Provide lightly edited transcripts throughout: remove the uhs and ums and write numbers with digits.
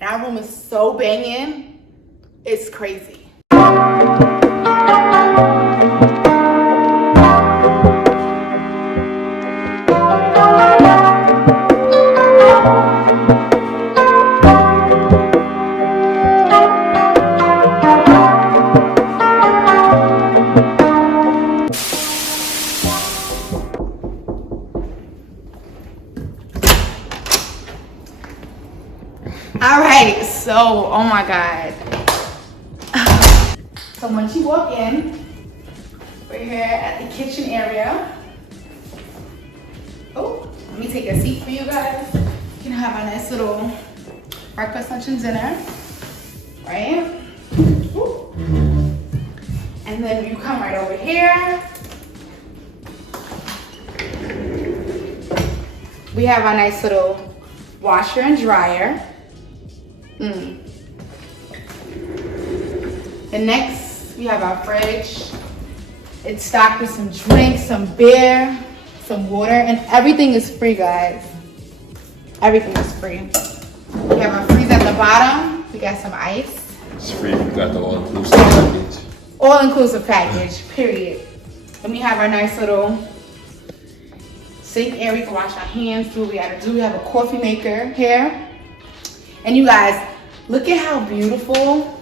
And our room is so banging. It's crazy. All right, so, oh my God. So once you walk in, we're here at the kitchen area. Oh, let me take a seat for you guys. You can have a nice little breakfast, lunch, and dinner, right? Ooh. And then you come right over here. We have our nice little washer and dryer. And next, we have our fridge. It's stocked with some drinks, some beer, some water, and everything is free, guys. Everything is free. We have our freezer at the bottom. We got some ice. It's free. We got the all-inclusive package. All-inclusive package, period. Then we have our nice little sink area. We can wash our hands, do what we gotta do. We have a coffee maker here. And you guys, look at how beautiful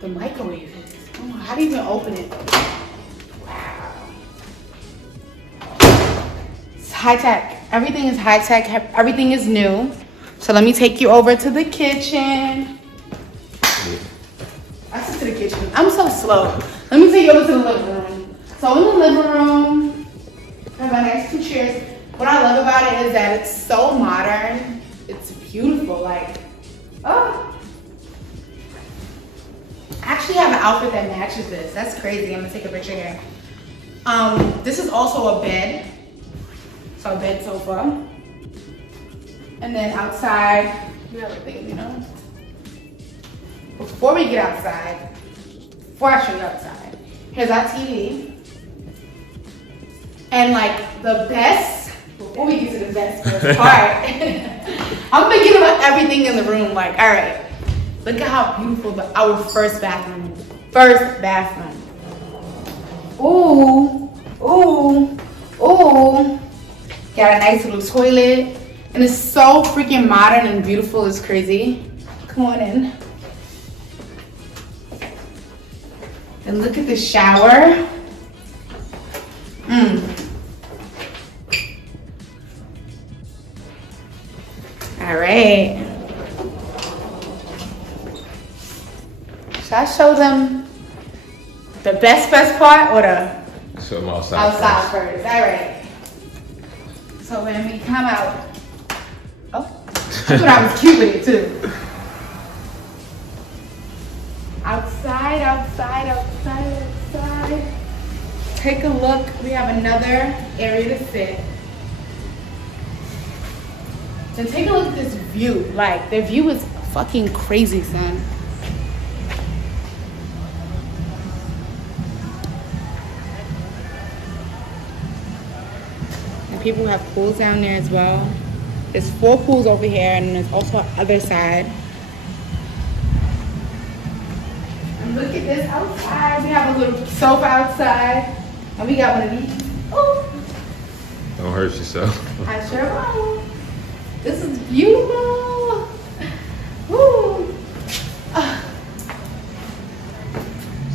the microwave is. Oh, how do you even open it? Wow. It's high tech. Everything is high tech. Everything is new. So let me take you over to the kitchen. I sit to the kitchen. I'm so slow. Let me take you over to the living room. So in the living room, I have my nice two chairs. What I love about it is that it's so modern. It's beautiful, like, oh. I actually have an outfit that matches this. That's crazy. I'm gonna take a picture here. This is also a bed. So a bed sofa. And then outside, we have a thing, you know. Before we get outside, before I show you outside, here's our TV. And like the best, before we get to the best part, I'm thinking about everything in the room. Like, all right, look at how beautiful our first bathroom is. First bathroom. Ooh, ooh, ooh. Got a nice little toilet. And it's so freaking modern and beautiful. It's crazy. Come on in. And look at the shower. All right. Should I show them the best part or the Show them outside first? All right. So when we come out, oh, I thought I was cute with it too. Outside. Take a look. We have another area to sit. And take a look at this view. Like, the view is fucking crazy, son. And people have pools down there as well. There's 4 pools over here, and there's also other side. And look at this outside. We have a little sofa outside. And we got one of these. Oh, Don't hurt yourself. I sure will. This is beautiful. Woo.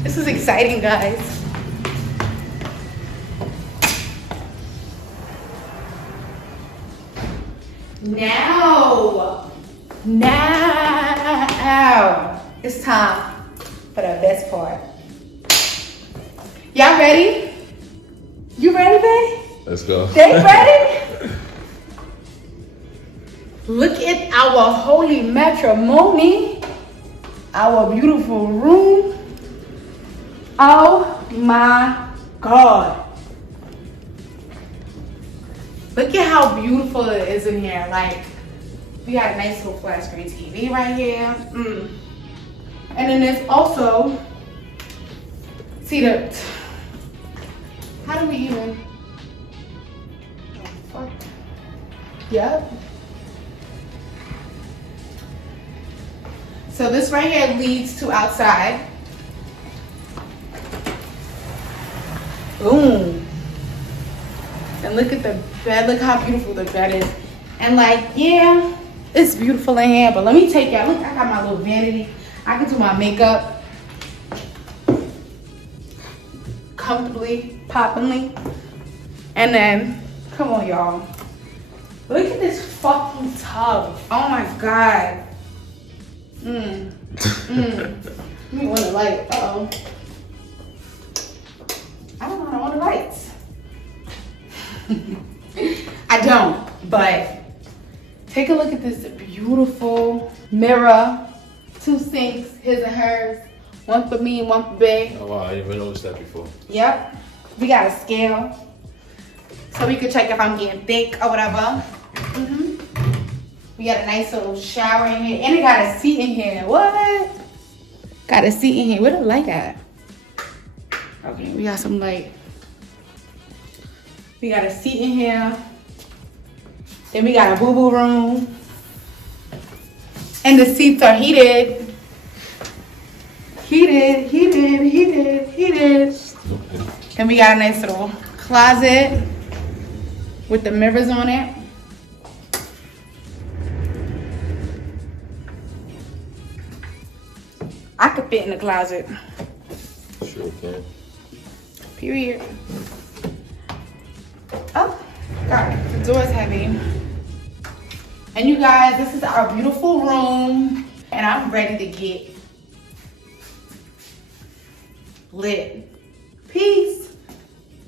This is exciting, guys. Now, it's time for the best part. Y'all ready? You ready, babe? Let's go. They ready? Look at our holy matrimony, our beautiful room. Oh my God. Look at how beautiful it is in here. Like, we got a nice little flat screen TV right here. And then there's also, see the, how do we even, oh fuck. Yep. So this right here leads to outside. Boom. And look at the bed. Look how beautiful the bed is. And like, yeah, it's beautiful in here. But let me take y'all. Look, I got my little vanity. I can do my makeup comfortably, poppingly. And then, come on, y'all. Look at this fucking tub. Oh my God. Let me on the light. Uh-oh. I don't know how to on the lights. I don't, but take a look at this beautiful mirror. 2 sinks, his and hers. One for me and one for Bae. Oh wow, I didn't even notice that before. Yep. We got a scale. So we could check if I'm getting thick or whatever. We got a nice little shower in here. And it got a seat in here. What? Got a seat in here. Where the light at? Okay, we got some light. We got a seat in here. Then we got a boo-boo room. And the seats are heated. Heated. And we got a nice little closet with the mirrors on it. I could fit in the closet. Sure can. Period. Oh, God, the door's heavy. And you guys, this is our beautiful room. And I'm ready to get lit.